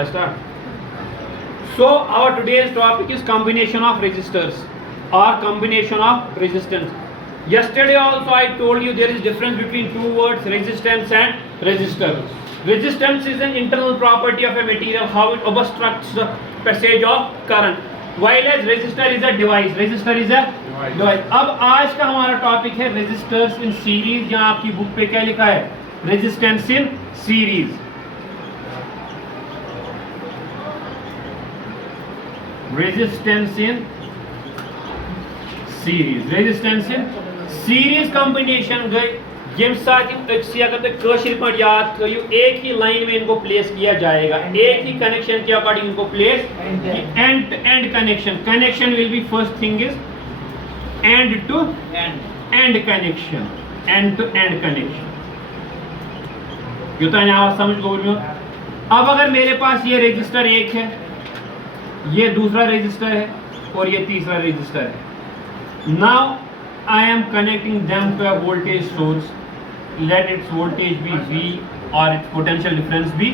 Shall I start? So our today's topic is combination of resistors or combination of resistance. Yesterday also I told you there is difference between two words, resistance and resistor. Resistance is an internal property of a material, how it obstructs the passage of current, while as resistor is a device. Resistor is a device. अब आज का हमारा topic है resistors in series, यहाँ आपकी book पे क्या लिखा है, resistance in series. Resistance in series. Resistance in series combination गई यम साथ अगर कशिर पर याद करियो, एक ही लाइन में इनको प्लेस किया जाएगा, एक ही कनेक्शन के अकॉर्डिंग इनको place, end to end connection. Connection will be first thing is end to end connection, end to end connection. युद्ध आवाज समझ गो. अब अगर मेरे पास ये रजिस्टर एक है, ये दूसरा रजिस्टर है और ये तीसरा रजिस्टर है. Now I am connecting them to a voltage source. Let its voltage be V or its potential difference be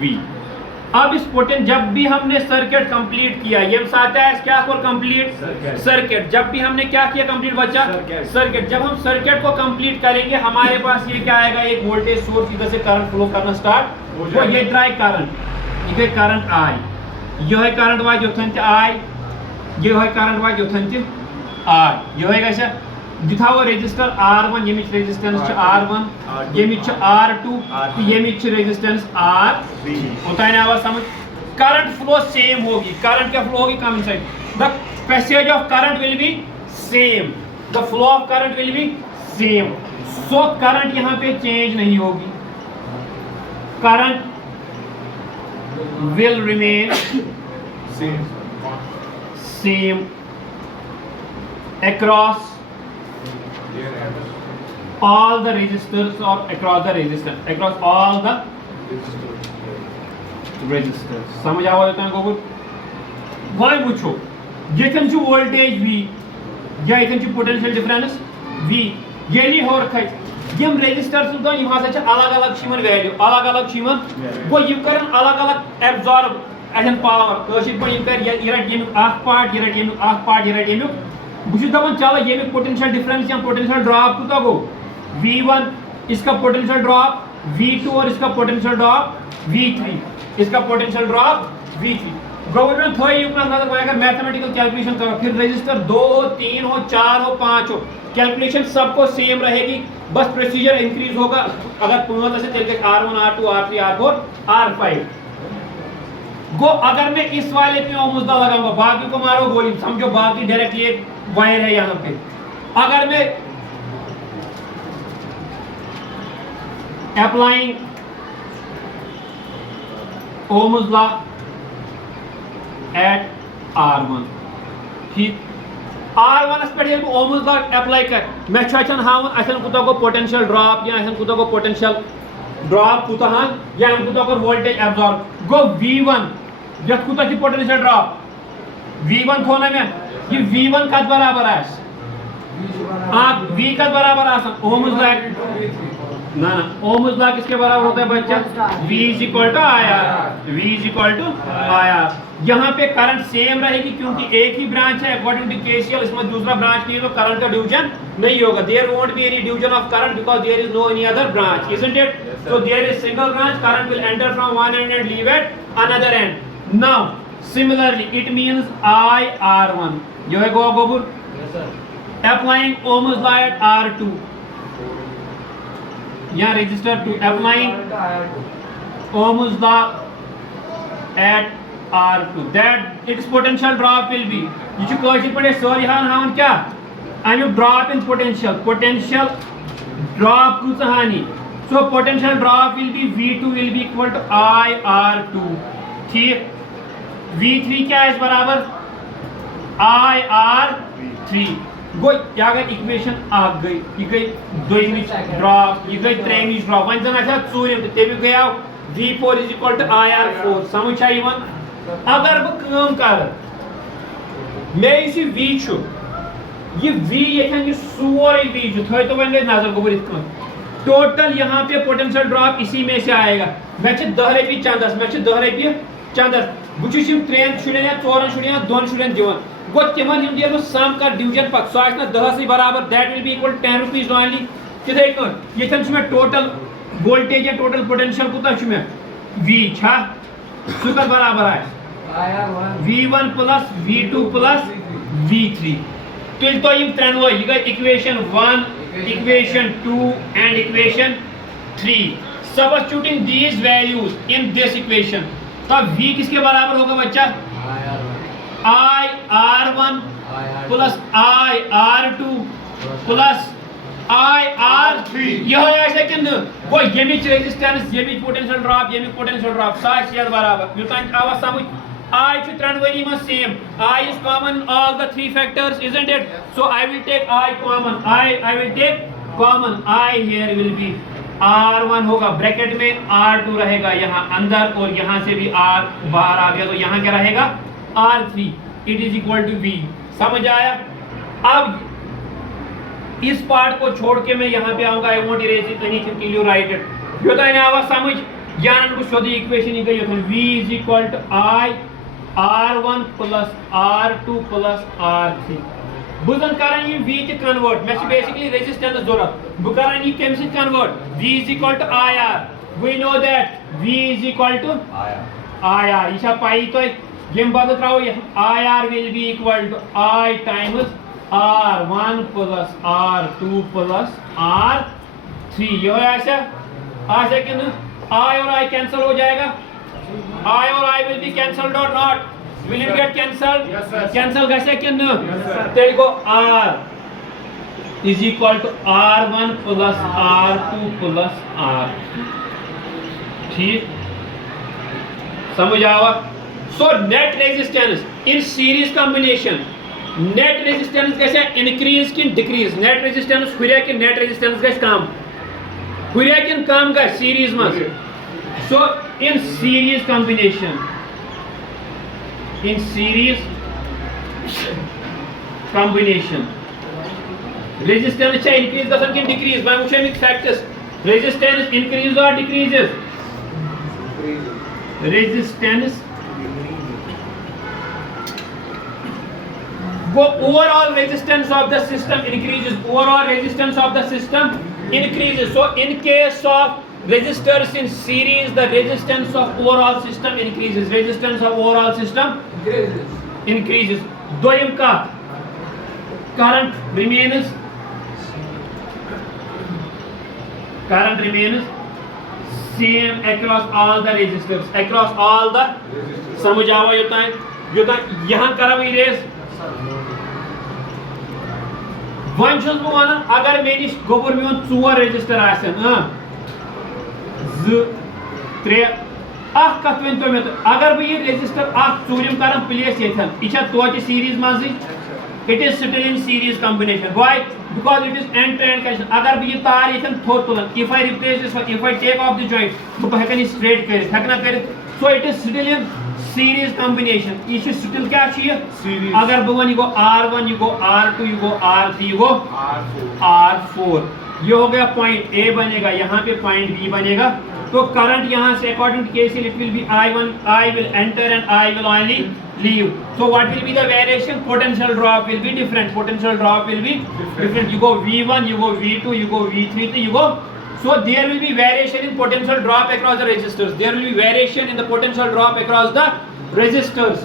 V. अब इस जब भी हमने सर्किट कंप्लीट किया, ये आता है क्या फॉर कंप्लीट सर्किट. जब भी हमने क्या किया कंप्लीट बच्चा सर्किट. जब हम सर्किट को कंप्लीट करेंगे हमारे पास ये क्या आएगा, एक वोल्टेज सोर्स इधर से करंट फ्लो करना स्टार्ट हो. ये ड्राई करंट, ये करंट आई, यह करंट वाज योथन आई, यह करंट वाज योथन आई, यह कैसा दिखा वो रेजिस्टर R1, ये मिच रेजिस्टेंस R1, ये मिच R2, ये मिच रेजिस्टेंस R3. होता है ना आवाज समझ. करंट फ्लो सेम होगी. करंट क्या फ्लो होगी कम side. The passage of current will be same, the flow of current will be same. So current यहाँ पे चेंज नहीं होगी. Current will remain same across all the resistors or across the resistance, across all the resistors. समझ आवा देता है गोबर. वही पूछो ये कौन सी वोल्टेज V या ये कौन सी पोटेंशियल डिफरेंस V ये नहीं हो रखा है. यम रेजिस्टर्स तो यहाँ से अलग अलग शिमन वैल्यू, अलग अलग शिमन वो ये करन अलग अलग एब्जॉर्ब एजन पावर. कशिर पर ये कर ये रट ये आख पार्ट, ये रट ये आख पार्ट, ये रट ये बुझ दपान चलो ये पोटेंशियल डिफरेंस या पोटेंशियल ड्रॉप कुता गो V1, इसका पोटेंशियल ड्रॉप V2 और इसका पोटेंशियल ड्रॉप V3, इसका पोटेंशियल ड्रॉप V3. गवर्नमेंट थोड़ी यूपना नजर अगर मैथमेटिकल कैलकुलेशन करो, फिर रजिस्टर 2 हो, 3 हो, 4 हो, 5 हो, कैलकुलेशन सबको सेम रहेगी, बस प्रोसीजर इंक्रीज होगा. अगर 5 से चलते R1, R2, R3, R4, R5 गो. अगर मैं इस वाले पे ओमुजदा लगाऊंगा, बाकी को मारो गोली, समझो बाकी डायरेक्टली एक वायर है यहाँ पे. अगर मैं applying Ohm's law at R1, ठीक R1 पे ओम्स लॉ अप्लाई कर, मैं छन हावन असन कुता को पोटेंशियल ड्रॉप या असन कुता को पोटेंशियल ड्रॉप कुता हान या हम कुता को वोल्टेज एब्जॉर्ब गो. V1 जब कुता की पोटेंशियल ड्रॉप V1 खोना में ये V1 का बराबर है आप V का बराबर आसान ओम्स लॉ ना ओम्स लॉ किसके बराबर होता है बच्चा, V is equal to IR, V is equal to IR. यहाँ पे करंट सेम रहेगी क्योंकि एक ही ब्रांच है अकॉर्डिंग टू KCL. इसमें दूसरा ब्रांच नहीं है तो करंट का डिवीजन नहीं होगा. There won't be any division of current because there is no any other branch, isn't it. So there is single branch, current will enter from one and leave at another end. Now similarly it means IR1 जो है गोबुर. applying Ohm's law at R2 या register to applying Ohm's law at R2 that its potential drop will be ये जो coil पड़े sorry हां क्या I mean drop in potential drop कुछ हानि. so potential drop will be V2 will be equal to IR2. ठीक. V3 क्या है इस बराबर IR3 गो. क्या गई इक्वेशन आ गई, ये गई दोइमिच ड्रॉप, ये गई त्रेमिच ड्रॉप. वन जन अच्छा चूरिम तेबी गया V4 is equal to IR4. समझ आई वन. अगर वो काम कर मैं इसी V छु ये V ये सोरे V जो थे तो वन नजर गोबर इतना टोटल यहाँ पे पोटेंशियल ड्रॉप इसी में से आएगा. मैं 10 रपी चंदस, मैं 10 रपी चंदस बुचिस यम 3 शुरन या 4 शुरन या 2 शुरन दिवन गो तिमन हम दियो सम कर डिवीजन पक सो आसना 10 से बराबर that will be equal 10 rupees only तिथे यथन छ में टोटल वोल्टेज या टोटल पोटेंशियल कुता छ में v छा सुकर बराबर है v1 plus v2 plus v3 तुल तो यम त्रेनवो ये गई equation 1 equation 2 and equation 3 substituting these values in this equation तब v किसके बराबर होगा बच्चा I R1 plus I R2 plus I R3 यह ऐसे कि वो यमिच रेजिस्टेंस यमिच पोटेंशियल ड्रॉप साथ यद बराबर युतान आवा समझ I छु त्रणवरी में same I is common in all the three factors isn't it so I will take I common I will take common I here will be R1 होगा ब्रैकेट में R2 रहेगा यहाँ अंदर और यहाँ से भी R बाहर आ गया तो यहाँ क्या रहेगा R3 it is equal to V समझ आया अब इस पार्ट को छोड़ के मैं यहाँ पे आऊंगा I won't erase it anything till you write it यो तो इन्हें आवाज समझ ज्ञान को शोधी इक्वेशन ही गई तो V is equal to I R1 plus R2 plus R3 बुजन करें ये V के कन्वर्ट मैं बेसिकली रेजिस्टेंस जरूरत bu करें ये केम से convert V is equal to IR we know that V is equal to IR इशा पाई तो यम बदल त्राओ ये IR will be equal to I times R1 plus R2 plus R3 ये ऐसा ऐसा कि I और I कैंसिल हो जाएगा I और I will be cancelled or not? Will it get cancelled? Yes, sir. Cancel कैसे कि न? Yes, sir. तेरे को R is equal to R1 plus R2 plus R3 ठीक समझ आवा so net resistance in series combination net resistance कैसे increase कि decrease net resistance हुआ कि net resistance कैसे कम हुआ कि कम का series में so in series combination resistance cha increase gasan ki decrease by which make factors resistance increases or decreases resistance go overall resistance of the system increases so in case of resistors in series the resistance of overall system increases doyim ka current remains same across all the समझ आवा योता यहाँ करा erase one छुस बह one अगर मे नश गोबर मोन 4 register आसन 2 3 अख कत वन तो मे अगर बह यह रजिस्टर अख चूरिम कर प्लेस यथन यह तो सीरीज मज it is still in series combination why because it is end to end connection agar bhi ye taar yethan thot tulan if I replace this if I take off the joint to hekan straight karit hekna karit so it is still in series combination is still kya chahiye series agar bhavan you go R1 you go R2 you go R3 you go R4 ये हो गया point A बनेगा यहाँ पे point B बनेगा तो current यहाँ से according to KCL it will be I will enter and I will only leave so what will be the variation potential drop will be different you go V1 you go V2 you go V3 you go so there will be variation in potential drop across the resistors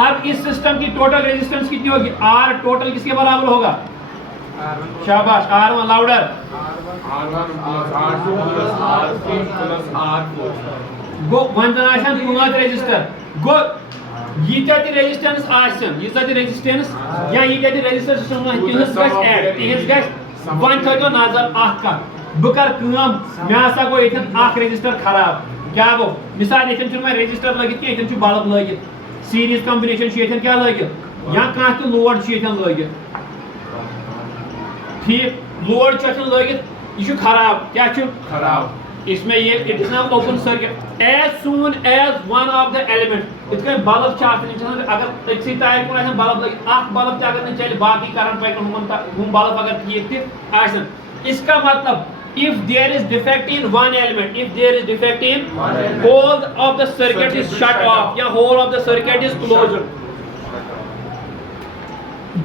अब इस system की total resistance कितनी होगी R total किसके बराबर होगा शाबाश R1 louder R1 plus R2 plus R3 plus R4 go one आसन 5 रेजिस्टर गो यीता ति रेजिस्टेंस आसन यीता ति रेजिस्टेंस या यीता ति रेजिस्टर सिस्टम तिहस गस ऐड तिहस गस वन थो नजर आख का बकर काम मे आसा गो इथन आख रेजिस्टर खराब क्या गो मिसाल इथन छु मैं रेजिस्टर लगित कि इथन छु बल्ब लगित सीरीज कॉम्बिनेशन छु इथन क्या लगित या का तो लोड छु इथन लगित ठीक लोड चटन लगित ये खराब क्या खराब इसमें ये it is not open circuit as soon as one of the element इसका बल्ब अगर एक तार को बल्ब लगे अख बल्ब अगर नहीं चले बाकी करंट पैक हम बल्ब अगर ठीक इसका मतलब if there is defect in one element, if there is defect in whole of the circuit is shut off, या whole of the circuit is closed.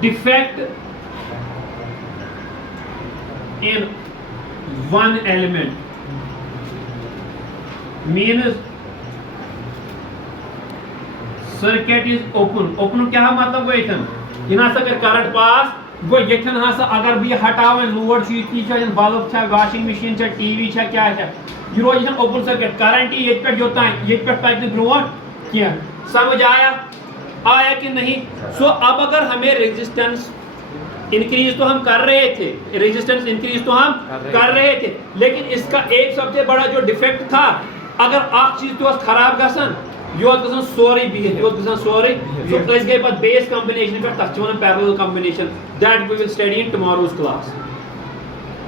Defect in one element means circuit is open. Open क्या है मतलब वो इतन यहाँ से अगर current pass गो यथन हसा अगर भी हटावे लोड ची बल्ब छा वॉशिंग मशीन छा टीवी छा क्या छा ये रोज ओपन सर्किट करंट ये पे जो ये पे पक ब्रोट क्या समझ आया कि नहीं। सो अब अगर हमें रेजिस्टेंस इंक्रीज तो हम कर रहे थे, रेजिस्टेंस इंक्रीज तो हम कर रहे थे, लेकिन इसका एक सबसे बड़ा जो डिफेक्ट था, अगर आप चीज तो खराब गसन यो सोरे बिहित यो सोरे सो गए पे बेस कॉम्बिनेशन पे तथ parallel combination that we will study in tomorrow's class.